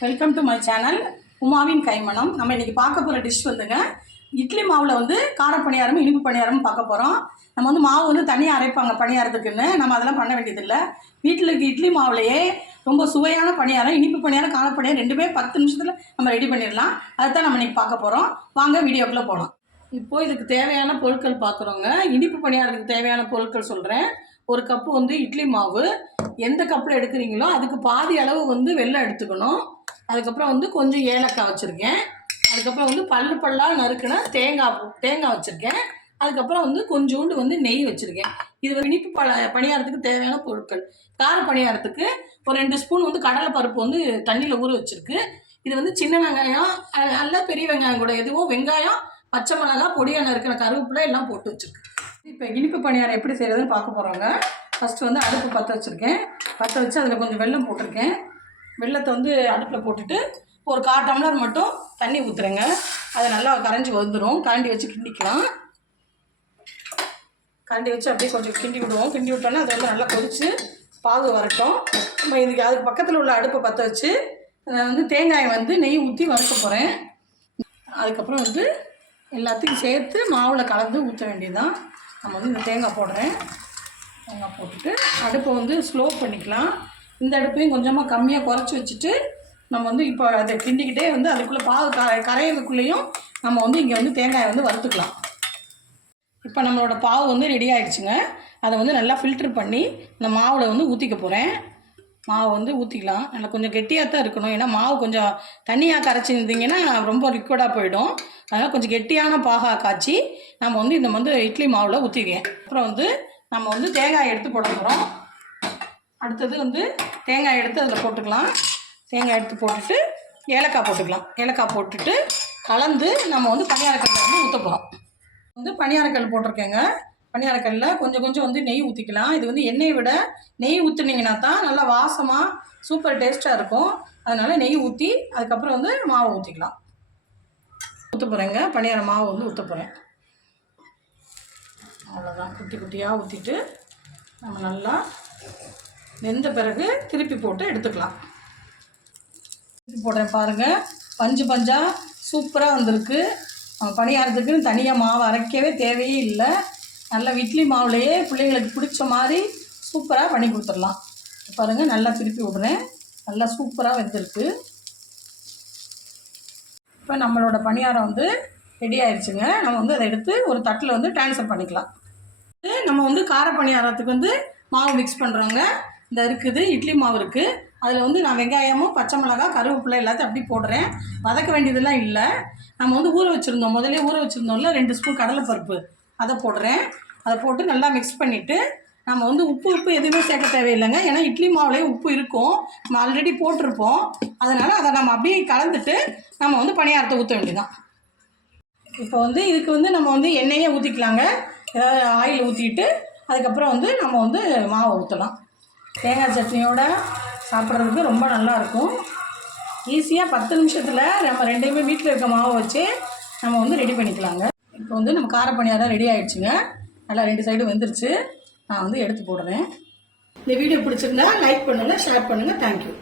Welcome to my channel உமாவின் கைமணம். நம்ம இன்னைக்கு பார்க்க போகிற டிஷ் வந்துங்க இட்லி மாவில் வந்து கார பணியாரம் இனிப்பு பணியாரம் பார்க்க போகிறோம் நம்ம வந்து மாவு வந்து தனியாக அரைப்பாங்க பணியாரத்துக்குன்னு. நம்ம அதெல்லாம் பண்ண வேண்டியதில்லை. வீட்டில் இருக்க இட்லி மாவுலையே ரொம்ப சுவையான பணியாரம் இனிப்பு பணியாரம் கார பணியாரம் ரெண்டுமே பத்து நிமிஷத்தில் நம்ம ரெடி பண்ணிடலாம். அதுதான் நம்ம இன்னைக்கு பார்க்க போகிறோம் வாங்க வீடியோக்குள்ளே போகலாம் இப்போ இதுக்கு தேவையான பொருட்கள் பார்க்குறோங்க இனிப்பு பணியாரத்துக்கு தேவையான பொருட்கள் சொல்கிறேன் ஒரு கப்பு வந்து இட்லி மாவு. எந்த கப்பில் எடுக்கிறீங்களோ அதுக்கு பாதி அளவு வந்து வெள்ளம் எடுத்துக்கணும். அதுக்கப்புறம் வந்து கொஞ்சம் ஏலக்காய் வச்சுருக்கேன். அதுக்கப்புறம் வந்து பல்லு பல்லாக நறுக்கின தேங்காய் தேங்காய் வச்சுருக்கேன். அதுக்கப்புறம் வந்து கொஞ்சோண்டு வந்து நெய் வச்சுருக்கேன். இது இனிப்பு பல பணியாரத்துக்கு தேவையான பொருட்கள். கார பணியாரத்துக்கு ஒரு ரெண்டு ஸ்பூன் வந்து கடலை பருப்பு வந்து தண்ணியில் ஊற வச்சுருக்கு. இது வந்து சின்ன வெங்காயம் நல்லா பெரிய வெங்காயம் கூட எதுவும் வெங்காயம் பச்சை மிளகாய் பொடியான இருக்கிற கருவேப்பிலை எல்லாம் போட்டு வச்சுருக்கு. இப்போ இனிப்பு பணியாரம் எப்படி செய்கிறதுன்னு பார்க்க போகிறோங்க ஃபஸ்ட்டு வந்து அடுப்பு பற்ற வச்சுருக்கேன். பற்ற வச்சு அதில் கொஞ்சம் வெல்லம் போட்டிருக்கேன். வெள்ளத்தை வந்து அடுப்பில் போட்டுட்டு ஒரு கால் டம்ளர் மட்டும் தண்ணி ஊற்றுறேங்க அது நல்லா கரைஞ்சி வந்துடும் கரண்டி வச்சு கிண்டிக்கலாம். கரண்டி வச்சு அப்படியே கொஞ்சம் கிண்டி விடுவோம். கிண்டி விட்டோன்னா அது வந்து நல்லா கொதிச்சு பாகு வரட்டும். நம்ம இதுக்கு அதுக்கு பக்கத்தில் உள்ள அடுப்பை பற்ற வச்சு வந்து தேங்காயை வந்து நெய் ஊற்றி வறுக்க போகிறேன் அதுக்கப்புறம் வந்து எல்லாத்தையும் சேர்த்து மாவில் கலந்து ஊற்ற வேண்டியதுதான். நம்ம வந்து இந்த தேங்காய் போடுறேன். தேங்காய் போட்டுட்டு அடுப்பை வந்து ஸ்லோ பண்ணிக்கலாம். இந்த அடுப்பையும் கொஞ்சமாக கம்மியாக குறைச்சி வச்சுட்டு நம்ம வந்து இப்போ அதை கிண்டிக்கிட்டே வந்து அதுக்குள்ளே பாகு க கரையிறதுக்குள்ளேயும் நம்ம வந்து இங்கே வந்து தேங்காயை வந்து வறுத்துக்கலாம். இப்போ நம்மளோட பாவு வந்து ரெடி ஆகிடுச்சுங்க அதை வந்து நல்லா ஃபில்ட்ரு பண்ணி இந்த மாவில் வந்து ஊற்றிக்க போகிறேன் மாவு வந்து ஊற்றிக்கலாம் நல்லா கொஞ்சம் கெட்டியாக தான் இருக்கணும். ஏன்னா மாவு கொஞ்சம் தண்ணியாக கரைச்சிருந்தீங்கன்னா ரொம்ப லிக்விடாக போயிடும். அதனால் கொஞ்சம் கெட்டியான பாகா காய்ச்சி நம்ம வந்து இந்த வந்து இட்லி மாவில் ஊற்றிக்கிறேன் அப்புறம் வந்து நம்ம வந்து தேங்காய் எடுத்து போட போகிறோம் அடுத்தது வந்து தேங்காய் எடுத்து அதில் போட்டுக்கலாம். தேங்காய் எடுத்து போட்டுட்டு ஏலக்காய் போட்டுக்கலாம். ஏலக்காய் போட்டுட்டு கலந்து நம்ம வந்து பணியாரக்கல்லில் வந்து ஊற்ற போகிறோம் வந்து பணியாரக்கல் போட்டிருக்கேங்க. பணியாரக்கல்லில் கொஞ்சம் கொஞ்சம் வந்து நெய் ஊற்றிக்கலாம் இது வந்து எண்ணெயை விட நெய் ஊற்றுனீங்கன்னா தான் நல்லா வாசமாக சூப்பர் டேஸ்ட்டாக இருக்கும். அதனால் நெய் ஊற்றி அதுக்கப்புறம் வந்து மாவு ஊற்றிக்கலாம் ஊற்ற போகிறேங்க பணியார மாவு வந்து ஊற்ற போகிறேன் அவ்வளோதான் குட்டி குட்டியாக ஊற்றிட்டு நம்ம நல்லா வெந்த பிறகு திருப்பி போட்டு எடுத்துக்கலாம். திருப்பி போடுறேன் பாருங்கள் பஞ்சு பஞ்சாக சூப்பராக வந்திருக்கு. பணியாரத்துக்குன்னு தனியாக மாவு அரைக்கவே தேவையே இல்லை. நல்ல இட்லி மாவுலையே பிள்ளைங்களுக்கு பிடிச்ச மாதிரி சூப்பராக பண்ணி கொடுத்துடலாம். பாருங்கள் நல்லா திருப்பி விடுறேன். நல்லா சூப்பராக வெந்திருக்கு. இப்போ நம்மளோட பணியாரம் வந்து ரெடி ஆயிடுச்சுங்க நம்ம வந்து அதை எடுத்து ஒரு தட்டில் வந்து ட்ரான்ஸ்ஃபர் பண்ணிக்கலாம். நம்ம வந்து கார பணியாரத்துக்கு வந்து மாவு மிக்ஸ் பண்ணுறோங்க இந்த இருக்குது இட்லி மாவு இருக்குது அதில் வந்து நான் வெங்காயமும் பச்சை மிளகா கருவேப்பிலை எல்லாத்தையும் அப்படி போடுறேன். வதக்க வேண்டியதெல்லாம் இல்லை. நம்ம வந்து ஊற வச்சுருந்தோம். முதலே ஊற வச்சுருந்தோம்ல ரெண்டு ஸ்பூன் கடலைப்பருப்பு. அதை போடுறேன். அதை போட்டு நல்லா மிக்ஸ் பண்ணிவிட்டு நம்ம வந்து உப்பு உப்பு எதுவுமே சேர்க்க தேவையில்லைங்க. ஏன்னா இட்லி மாவுலேயே உப்பு இருக்கும். நம்ம ஆல்ரெடி போட்டிருப்போம். அதனால் அதை நம்ம அப்படியே கலந்துட்டு நம்ம வந்து பணியாரத்தை ஊற்ற வேண்டியதான் இப்போ வந்து இதுக்கு வந்து நம்ம வந்து எண்ணெயே ஊற்றிக்கலாங்க ஏதாவது ஆயில் ஊற்றிட்டு அதுக்கப்புறம் வந்து நம்ம வந்து மாவை ஊற்றலாம் தேங்காய் சட்னியோட சாப்பிட்றதுக்கு ரொம்ப நல்லாயிருக்கும். ஈஸியாக பத்து நிமிஷத்தில் நம்ம ரெண்டையுமே வீட்டில் இருக்க மாவை வச்சு நம்ம வந்து ரெடி பண்ணிக்கலாங்க. இப்போ வந்து நம்ம கார தான் ரெடி ஆகிடுச்சுங்க நல்லா ரெண்டு சைடும் வெந்துருச்சு. நான் வந்து எடுத்து போடுறேன். இந்த வீடியோ பிடிச்சிருந்தா லைக் பண்ணுங்கள் ஷேர் பண்ணுங்கள் தேங்க்யூ